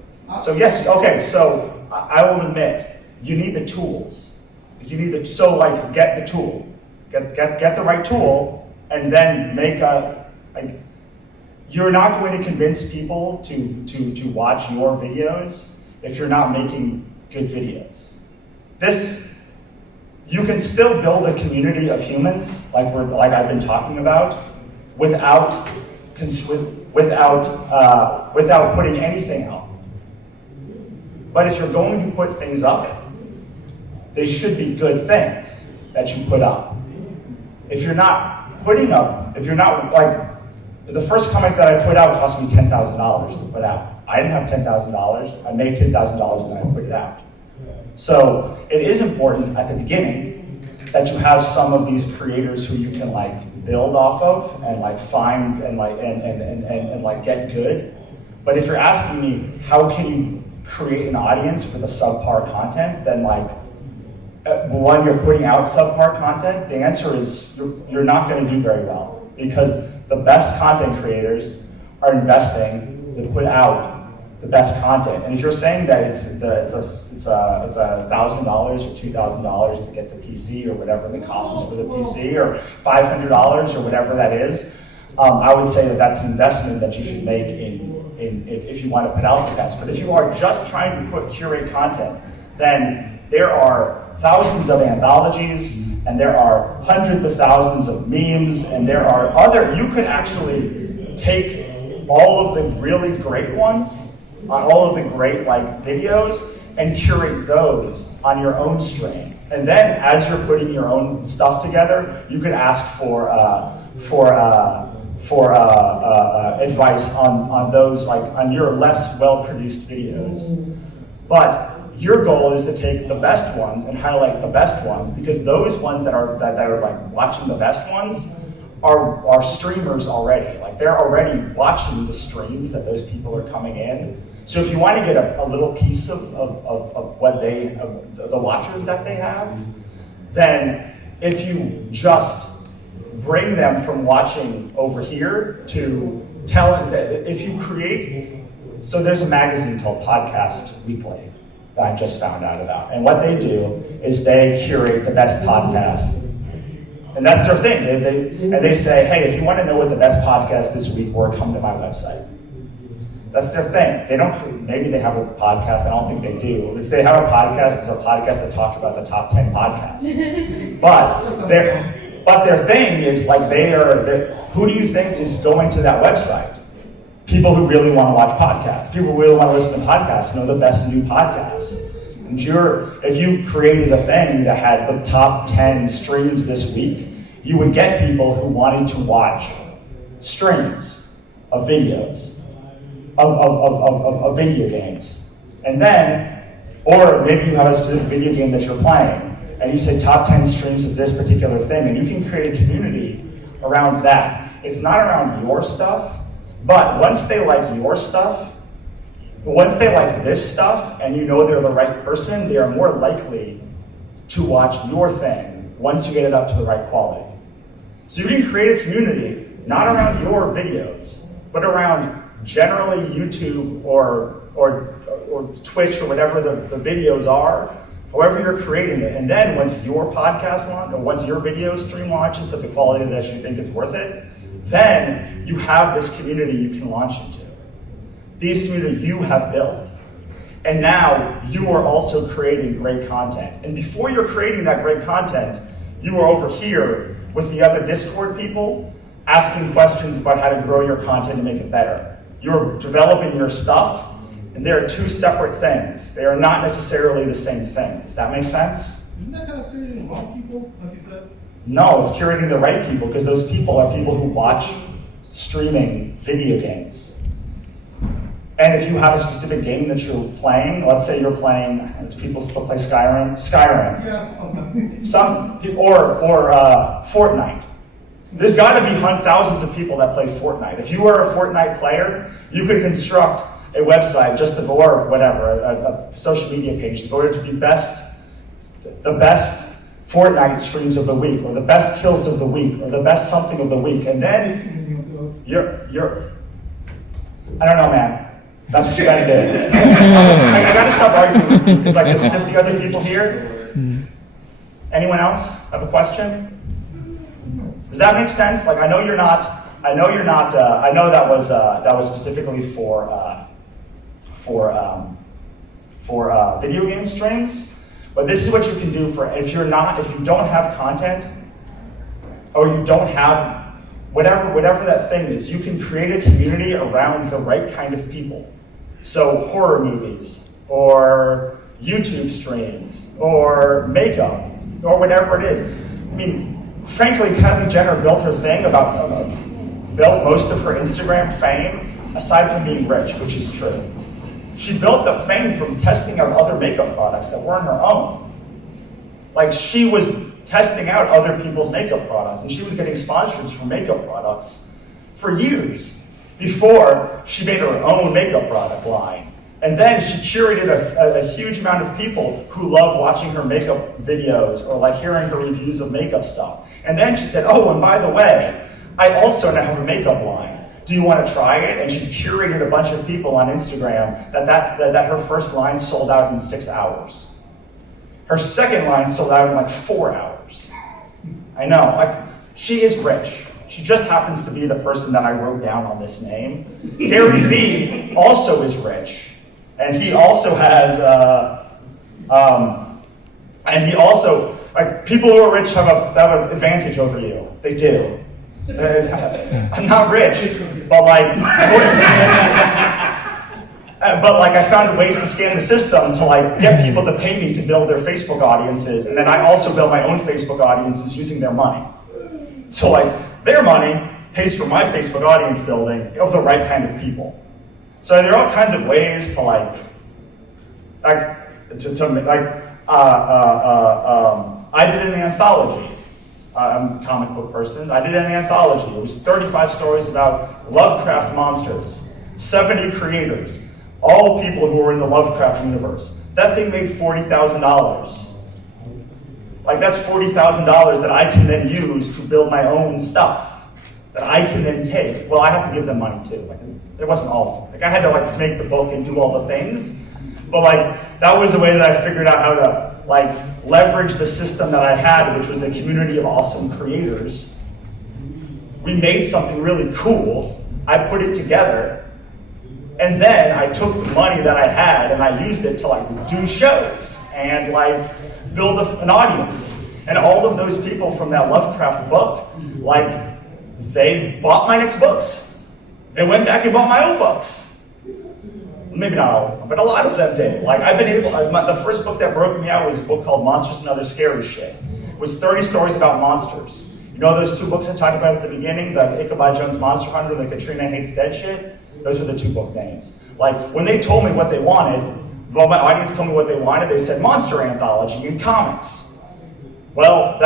so I will admit you need the tools. You need get the tool, get the right tool, and then make you're not going to convince people to watch your videos if you're not making good videos. You can still build a community of humans, like I've been talking about, without putting anything out. But if you're going to put things up, they should be good things that you put up. If you're not putting up, if you're not, like, the first comic that I put out cost me $10,000 to put out. I didn't have $10,000. I made $10,000 and then I put it out. So it is important at the beginning that you have some of these creators who you can like build off of and like find and like get good. But if you're asking me how can you create an audience with a subpar content, then like when you're putting out subpar content, the answer is you're not going to do very well, because the best content creators are investing to put out the best content. And if you're saying that it's $1,000 or $2,000 to get the PC or whatever the cost is for the PC, or $500 or whatever that is, I would say that that's an investment that you should make if you want to put out the best. But if you are just trying to curate content, then there are thousands of anthologies, and there are hundreds of thousands of memes, and there are you could actually take all of the really great ones, all of the great like videos, and curate those on your own stream. And then as you're putting your own stuff together, you could ask for advice on those, like on your less well-produced videos. But your goal is to take the best ones and highlight the best ones, because those ones that are like watching the best ones are streamers already. Like they're already watching the streams that those people are coming in. So if you want to get a little piece of what the watchers that they have, then if you just bring them from watching over here to if you create, so there's a magazine called Podcast Weekly that I just found out about. And what they do is they curate the best podcasts. And that's their thing. They say, hey, if you want to know what the best podcast this week were, come to my website. That's their thing. They don't, maybe they have a podcast, I don't think they do. If they have a podcast, it's a podcast that talks about the top 10 podcasts. But their thing is like who do you think is going to that website? People who really want to watch podcasts. People who really want to listen to podcasts, know the best new podcasts. And if you created a thing that had the top 10 streams this week, you would get people who wanted to watch streams of videos, of video games. And then, or maybe you have a specific video game that you're playing, and you say top 10 streams of this particular thing, and you can create a community around that. It's not around your stuff, but once they like your stuff, once they like this stuff, and you know they're the right person, they are more likely to watch your thing once you get it up to the right quality. So you can create a community, not around your videos, but around generally YouTube or Twitch or whatever the videos are, however you're creating it. And then once your podcast launch, or once your video stream launches to the quality that you think is worth it, then you have this community you can launch into. These community you have built. And now you are also creating great content. And before you're creating that great content, you are over here with the other Discord people asking questions about how to grow your content and make it better. You're developing your stuff, and they are two separate things. They are not necessarily the same thing. Does that make sense? Isn't that kind of creating the wrong people, like you said? No, it's curating the right people, because those people are people who watch streaming video games. And if you have a specific game that you're playing, let's say you're playing, do people still play Skyrim? Skyrim. Yeah, sometimes. Some people, or Fortnite. There's got to be thousands of people that play Fortnite. If you are a Fortnite player, you could construct a website or whatever, a social media page devoted to the best Fortnite streams of the week, or the best kills of the week, or the best something of the week, and then you're I don't know, man. That's what you gotta do. I gotta stop arguing because like there's 50 other people here. Anyone else have a question? Does that make sense? Like I know you're not I know you're not. I know that was specifically for video game streams. But this is what you can do for if you don't have content, or you don't have whatever that thing is. You can create a community around the right kind of people. So horror movies, or YouTube streams, or makeup, or whatever it is. I mean, frankly, Kylie Jenner built her thing built most of her Instagram fame, aside from being rich, which is true. She built the fame from testing out other makeup products that weren't her own. Like, she was testing out other people's makeup products, and she was getting sponsorships for makeup products for years before she made her own makeup product line. And then she curated a huge amount of people who love watching her makeup videos or like hearing her reviews of makeup stuff. And then she said, oh, and by the way, I also now have a makeup line. Do you want to try it? And she curated a bunch of people on Instagram that her first line sold out in 6 hours. Her second line sold out in like 4 hours. I know, like, she is rich. She just happens to be the person that I wrote down on this name. Gary Vee also is rich. And he also has, and he also, like, people who are rich have an advantage over you. They do. I'm not rich, but like, I found ways to scam the system to like get people to pay me to build their Facebook audiences, and then I also build my own Facebook audiences using their money. So like, their money pays for my Facebook audience building of the right kind of people. So there are all kinds of ways to I did an anthology. I'm a comic book person. I did an anthology. It was 35 stories about Lovecraft monsters, 70 creators, all people who were in the Lovecraft universe. That thing made $40,000. Like, that's $40,000 that I can then use to build my own stuff that I can then take. Well, I have to give them money too. Like, it wasn't all, like, I had to like make the book and do all the things, but like, that was a way that I figured out how to like leverage the system that I had, which was a community of awesome creators. We made something really cool. I put it together, and then I took the money that I had and I used it to like do shows and like build an audience. And all of those people from that Lovecraft book, like, they bought my next books. They went back and bought my own books. Maybe not all of them, but a lot of them did. Like, I've been able, the first book that broke me out was a book called Monsters and Other Scary Shit. It was 30 stories about monsters. You know those 2 books I talked about at the beginning, the Ichabod Jones Monster Hunter, the Katrina Hates Dead shit? Those were the 2 book names. Like, when they told me what they wanted, well, my audience told me what they wanted, they said monster anthology in comics. Well,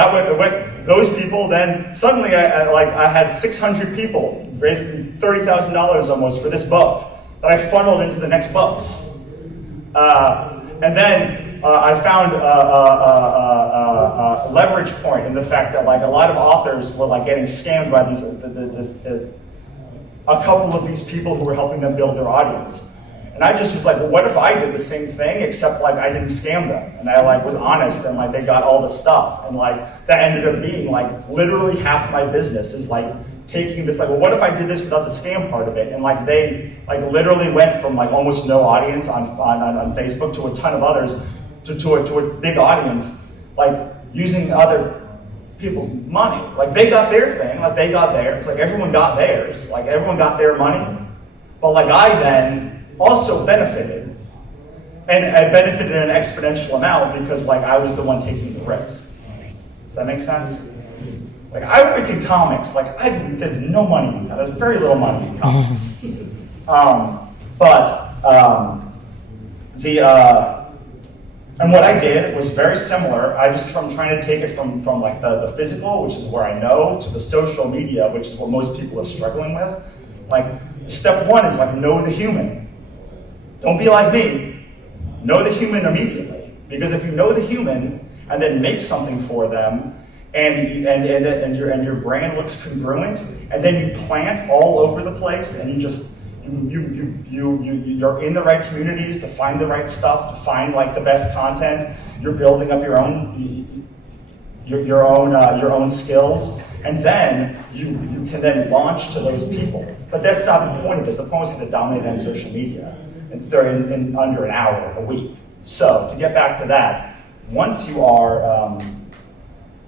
those people then, suddenly I had 600 people, raised $30,000 almost for this book, that I funneled into the next books. And then I found a leverage point in the fact that like a lot of authors were like getting scammed by a couple of these people who were helping them build their audience. And I just was like, well, what if I did the same thing, except like I didn't scam them, and I like was honest, and like they got all the stuff, and like that ended up being like literally half my business is like taking this, like, well, what if I did this without the scam part of it? And like they like literally went from like almost no audience on Facebook to a ton of others to a big audience, like using other people's money. Like they got their thing, like they got theirs, like everyone got theirs, like everyone got their money. But like I then also benefited. And I benefited in an exponential amount because like I was the one taking the risk. Does that make sense? Like, I work in comics. Like, there's no money in comics. There's very little money in comics. And what I did was very similar. I'm trying to take it from like the physical, which is where I know, to the social media, which is what most people are struggling with. Like, step 1 is like, know the human. Don't be like me. Know the human immediately. Because if you know the human and then make something for them, and your brand looks congruent, and then you plant all over the place, and you're in the right communities to find the right stuff, to find like the best content. You're building up your own skills, And then you can then launch to those people. But that's not the point of this. The point is to dominate on social media in under an hour a week. So to get back to that, once you are,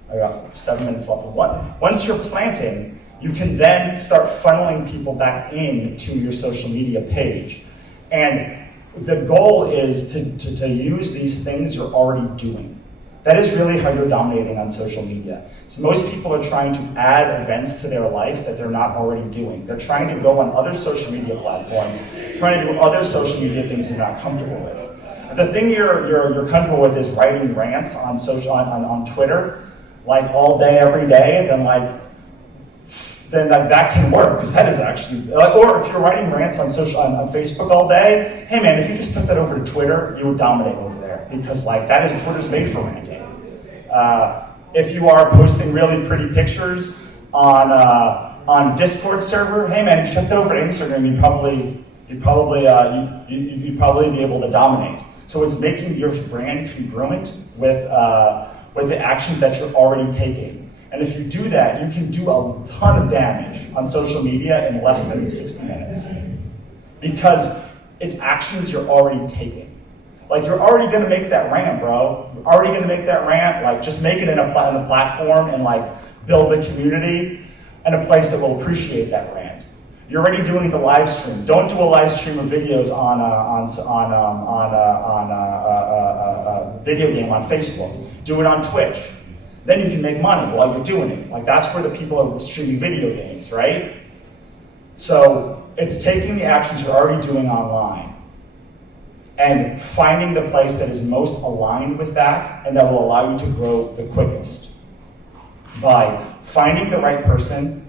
I got 7 minutes left. Once you're planting, you can then start funneling people back into your social media page. And the goal is to use these things you're already doing. That is really how you're dominating on social media. So most people are trying to add events to their life that they're not already doing. They're trying to go on other social media platforms, trying to do other social media things they're not comfortable with. The thing you're comfortable with is writing rants on Twitter, like all day, every day, then that can work, because that is actually, or if you're writing rants on Facebook all day, hey man, if you just took that over to Twitter, you would dominate over there, because that is Twitter's made for ranting. If you are posting really pretty pictures on Discord server, hey man, if you took that over to Instagram, you'd probably be able to dominate. So it's making your brand congruent with the actions that you're already taking. And if you do that, you can do a ton of damage on social media in less than 60 minutes. Because it's actions you're already taking. You're already gonna make that rant, bro. You're already gonna make that rant. Just make it in a platform and build a community and a place that will appreciate that rant. You're already doing the live stream. Don't do a live stream of videos on a video game on Facebook. Do it on Twitch. Then you can make money while you're doing it. That's where the people are streaming video games, right? So it's taking the actions you're already doing online and finding the place that is most aligned with that and that will allow you to grow the quickest. By finding the right person,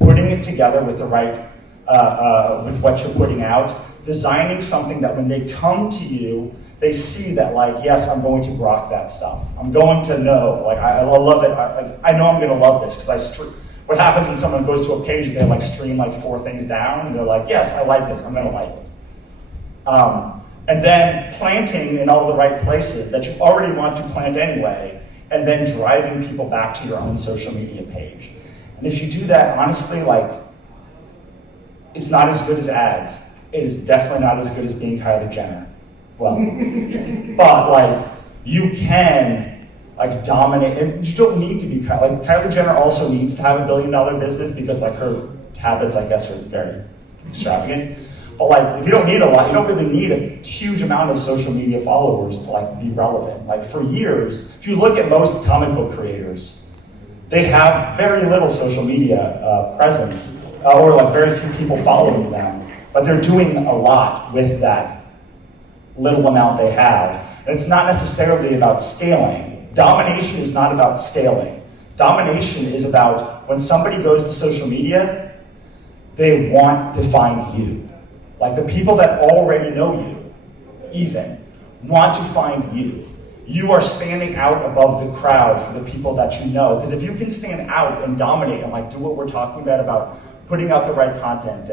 putting it together with the right, with what you're putting out, designing something that when they come to you, they see that yes, I'm going to grok that stuff. I'm going to know, I love it. I know I'm gonna love this, because what happens when someone goes to a page, they stream 4 things down, and they're yes, I like this, I'm gonna like it. And then planting in all the right places that you already want to plant anyway, and then driving people back to your own social media page. And if you do that, honestly, it's not as good as ads. It is definitely not as good as being Kylie Jenner. Well, but you can dominate, and you don't need to be Kylie Jenner also needs to have a $1 billion business, because her habits, I guess, are very extravagant. But if you don't need a lot, you don't really need a huge amount of social media followers to be relevant. For years, if you look at most comic book creators, they have very little social media presence, or very few people following them, but they're doing a lot with that little amount they have. And it's not necessarily about scaling. Domination is not about scaling. Domination is about when somebody goes to social media, they want to find you. The people that already know you, even, want to find you. You are standing out above the crowd for the people that you know. Because if you can stand out and dominate and do what we're talking about putting out the right content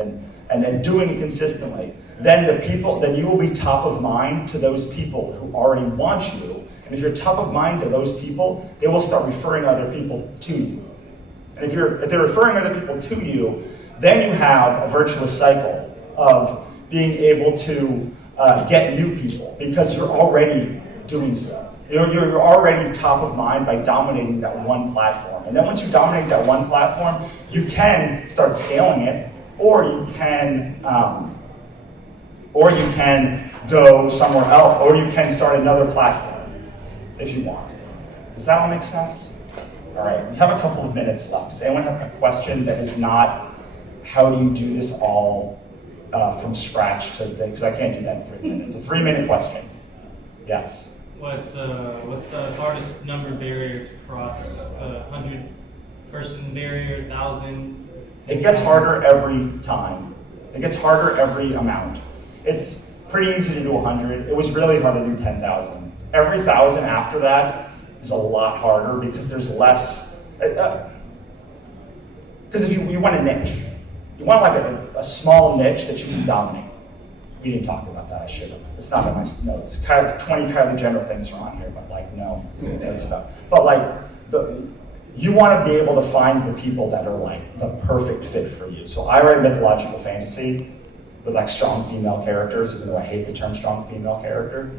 and doing it consistently, then you will be top of mind to those people who already want you. And if you're top of mind to those people, they will start referring other people to you. And if they're referring other people to you, then you have a virtuous cycle of being able to get new people, because you're already doing so. You're already top of mind by dominating that one platform. And then once you dominate that one platform, you can start scaling it, or you can go somewhere else, or you can start another platform if you want. Does that all make sense? All right, we have a couple of minutes left. Does anyone have a question that is not, how do you do this all from scratch because I can't do that in 3 minutes. It's a 3-minute question. Yes. What's the hardest number barrier to cross? 100-person barrier, 1,000? It gets harder every time. It gets harder every amount. It's pretty easy to do 100. It was really hard to do 10,000. Every 1,000 after that is a lot harder, because there's less. Because if you want a niche, you want a small niche that you can dominate. We didn't talk about that. I should have. It's not in my notes. 20 Kylie Jenner things are on here, but no, it's about. But you want to be able to find the people that are like the perfect fit for you. So I write mythological fantasy with like strong female characters, even though I hate the term strong female character.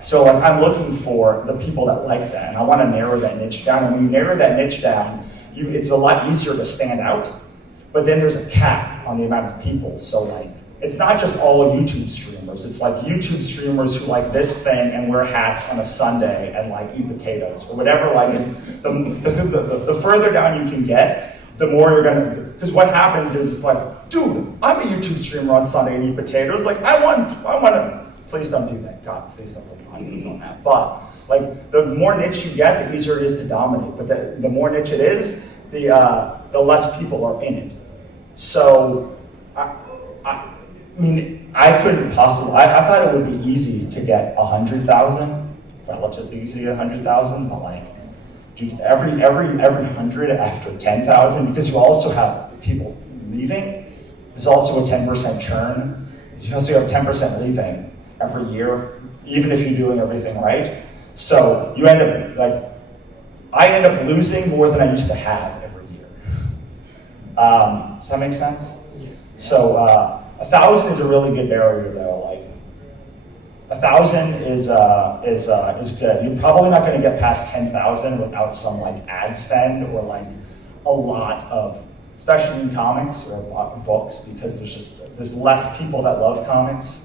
So like I'm looking for the people that like that, and I want to narrow that niche down. And when you narrow that niche down, it's a lot easier to stand out. But then there's a cap on the amount of people. So like, it's not just all YouTube streamers. It's like YouTube streamers who like this thing and wear hats on a Sunday and like eat potatoes or whatever. Like the further down you can get, the more you're gonna. Because what happens is it's like, dude, I'm a YouTube streamer on Sunday and eat potatoes. Like I want to. Please don't do that. God, please don't put audience on that. But like the more niche you get, the easier it is to dominate. But the more niche it is, the less people are in it. So, I mean, I couldn't possibly. I thought it would be easy to get 100,000, relatively easy 100,000, but like, dude, every 100 after 10,000, because you also have people leaving. There's also a 10% churn. You also have 10% leaving every year, even if you're doing everything right. So you end up like, I end up losing more than I used to have every year. Does that make sense? Yeah. So 1,000 is a really good barrier though. Like 1,000 is good. You're probably not going to get past 10,000 without some like ad spend or like a lot of, especially in comics or books, because there's less people that love comics.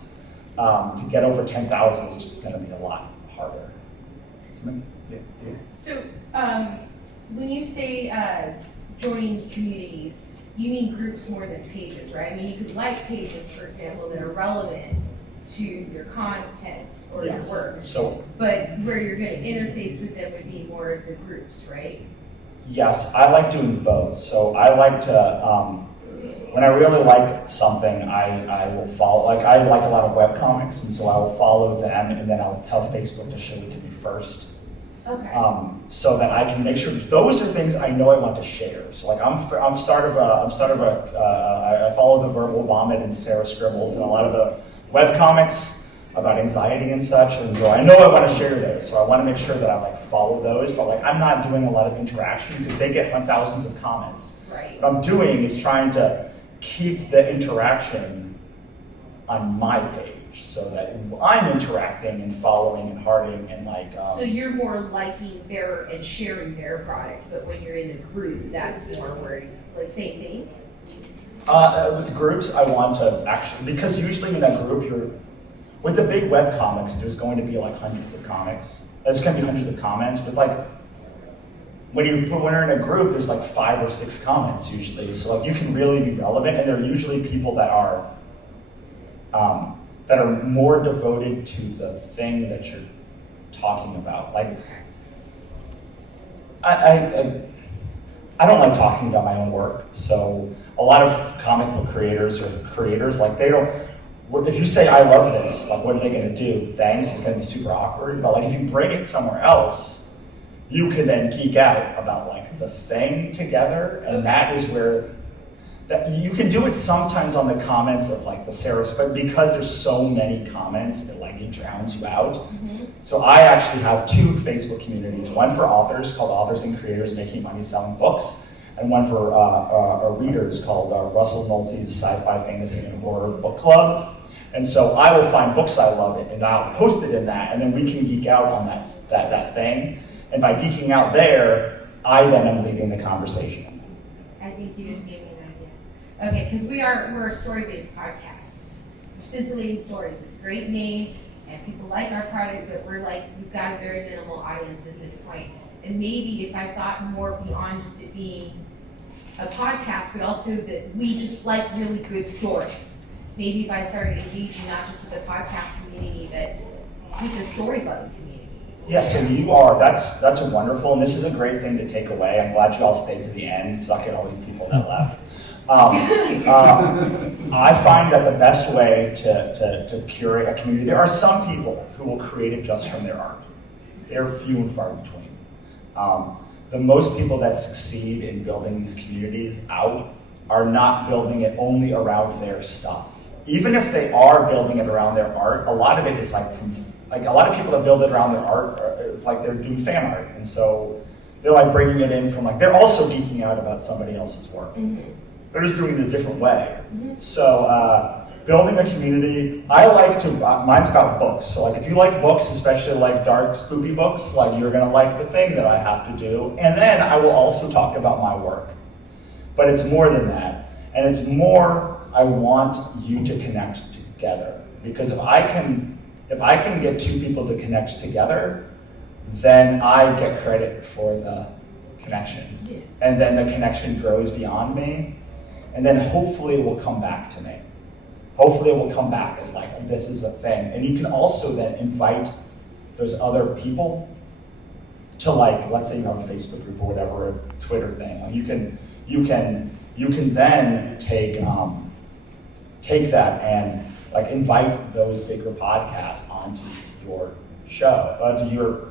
To get over 10,000 is just going to be a lot harder. So, when you say joining communities, you mean groups more than pages, right? I mean, you could like pages, for example, that are relevant to your content or Yes. your work. So, but where you're going to interface with them would be more of the groups, right? yes, I like doing both. So I like to, when I really like something, I will follow, like I like a lot of webcomics, and so I will follow them, and then I'll tell Facebook to show it to me first. Okay. So that I can make sure those are things I know I want to share. So like I follow the Verbal Vomit and Sarah Scribbles and a lot of the webcomics about anxiety and such, and so I know I want to share those. So I want to make sure that I like follow those, but like I'm not doing a lot of interaction because they get thousands of comments. Right. What I'm doing is trying to keep the interaction on my page so that I'm interacting and following and hearting and like. So you're more liking their and sharing their product, but when you're in a group, that's more where, like, same thing? With groups, I want to actually, because usually in a group, with the big web comics, there's going to be like hundreds of comics. There's going to be hundreds of comments, but like, when you're in a group, there's like 5 or 6 comments usually. So like you can really be relevant, and they're usually people that are more devoted to the thing that you're talking about. Like, I don't like talking about my own work. So a lot of comic book creators or creators, like they don't. If you say I love this, like what are they going to do? Thanks, it's going to be super awkward. But like if you bring it somewhere else, you can then geek out about like the thing together, and that is where that you can do it sometimes on the comments of like the Sarah's, but because there's so many comments, it like it drowns you out. Mm-hmm. So I actually have 2 Facebook communities, one for authors called Authors and Creators Making Money Selling Books, and one for readers called Russell Nolte's Sci-Fi, Fantasy, and Horror Book Club. And so I will find books I love it, and I'll post it in that, and then we can geek out on that thing. And by geeking out there, I then am leading the conversation. I think you just gave me an idea. Okay, because we're a story-based podcast. We're scintillating stories. It's a great name, and people like our product, but we've got a very minimal audience at this point. And maybe if I thought more beyond just it being a podcast, but also that we just like really good stories. Maybe if I started engaging not just with the podcast community, but with the story-loving community. Yeah, so you are, that's a wonderful, and this is a great thing to take away. I'm glad you all stayed to the end, suck at all the people that left. I find that the best way to curate a community, there are some people who will create it just from their art. They're few and far between. The most people that succeed in building these communities out are not building it only around their stuff. Even if they are building it around their art, a lot of it is like from like a lot of people that build it around their art, like they're doing fan art, and so they're like bringing it in from like, they're also geeking out about somebody else's work. They're just doing it a different way. So building a community, I like to, mine's about books. So like if you like books, especially like dark, spooky books, like you're gonna like the thing that I have to do. And then I will also talk about my work. But it's more than that. And it's more, I want you to connect together. Because if I can get two people to connect together, then I get credit for the connection. Yeah. And then the connection grows beyond me. And then hopefully it will come back to me. Hopefully it will come back as like, this is a thing. And you can also then invite those other people to like, let's say you have a Facebook group or whatever, a Twitter thing. You can then take that and like invite those bigger podcasts onto your show. Do you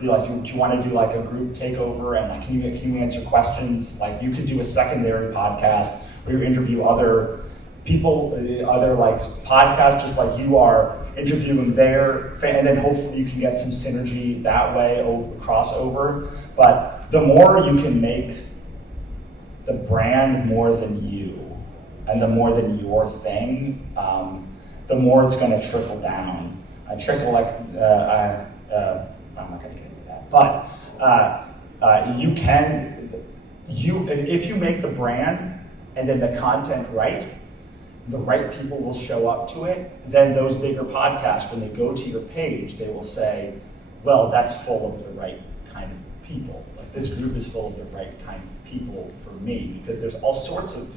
want to do like a group takeover and like can you answer questions? Like you could do a secondary podcast where you interview other people, other like podcasts, just like you are interviewing their fan, and then hopefully you can get some synergy that way, crossover. But the more you can make the brand more than you, and the more than your thing, the more it's going to trickle down. I'm not going to get into that, but if you make the brand and then the content right, the right people will show up to it, then those bigger podcasts, when they go to your page, they will say, well, that's full of the right kind of people. Like this group is full of the right kind of people for me, because there's all sorts of,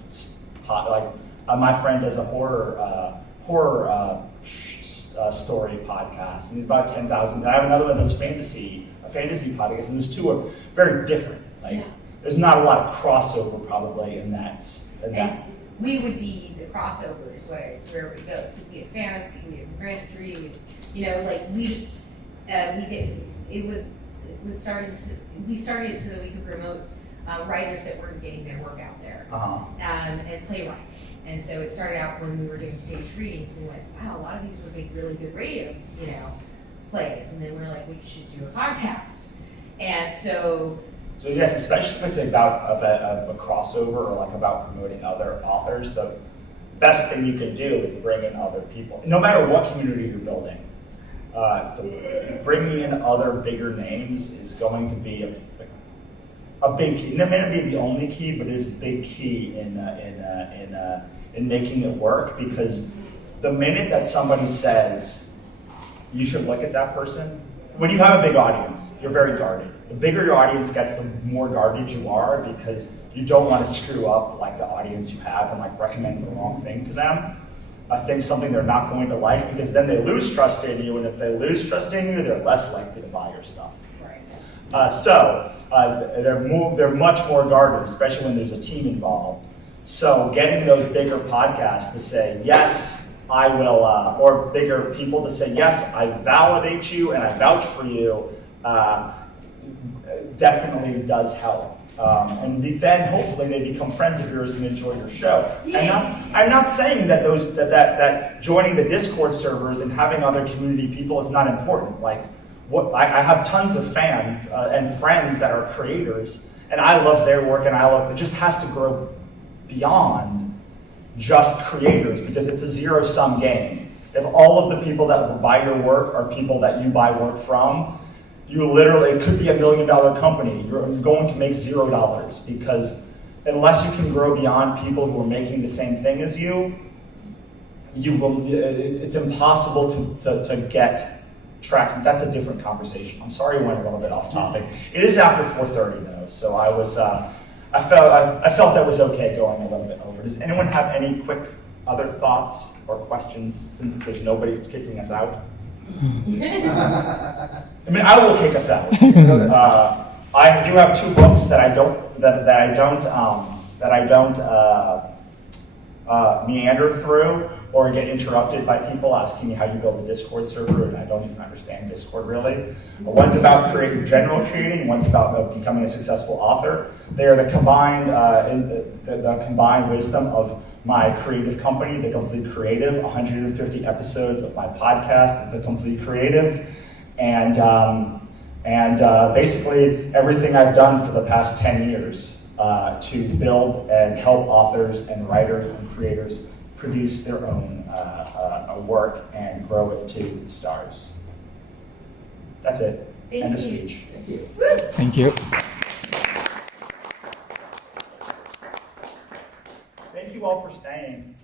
my friend does a horror story podcast, and he's about 10,000. I have another one that's a fantasy podcast, and those two are very different. Like, there's not a lot of crossover probably in that. And we would be the crossovers wherever it goes, because we have fantasy, we have mystery, we started it so that we could promote writers that weren't getting their work out there, and playwrights. And so it started out when we were doing stage readings, and we went, wow, a lot of these would make really good radio, plays. And then we're like, we should do a podcast. And so yes, especially if it's about a crossover or like about promoting other authors, the best thing you can do is bring in other people. No matter what community you're building, bringing in other bigger names is going to be a big key. It may not be the only key, but it is a big key in making it work, because the minute that somebody says, you should look at that person, when you have a big audience, you're very guarded. The bigger your audience gets, the more guarded you are, because you don't want to screw up like the audience you have and like recommend the wrong thing to them. I think something they're not going to like, because then they lose trust in you, and if they lose trust in you, they're less likely to buy your stuff. right. They're much more guarded, especially when there's a team involved. So getting those bigger podcasts to say, yes, I will, or bigger people to say, yes, I validate you and I vouch for you, definitely does help. And then hopefully they become friends of yours and enjoy your show. I'm not saying that that joining the Discord servers and having other community people is not important. Like, I have tons of fans and friends that are creators, and I love their work, and it just has to grow beyond just creators, because it's a zero-sum game. If all of the people that will buy your work are people that you buy work from, it could be $1 million company. You're going to make $0, because unless you can grow beyond people who are making the same thing as you will. It's impossible to get traction. That's a different conversation. I'm sorry we went a little bit off topic. It is after 4:30 though, so I felt that was okay going a little bit over. Does anyone have any quick other thoughts or questions, since there's nobody kicking us out? I mean, I will kick us out. I do have 2 books that I don't meander through or get interrupted by people asking me how you build a Discord server, and I don't even understand Discord really. One's about general creating, one's about becoming a successful author. They are the combined wisdom of my creative company, The Complete Creative, 150 episodes of my podcast, The Complete Creative, and basically everything I've done for the past 10 years to build and help authors and writers and creators produce their own work and grow it to the stars. That's it. Thank End of you. speech. Thank you. Thank you all for staying.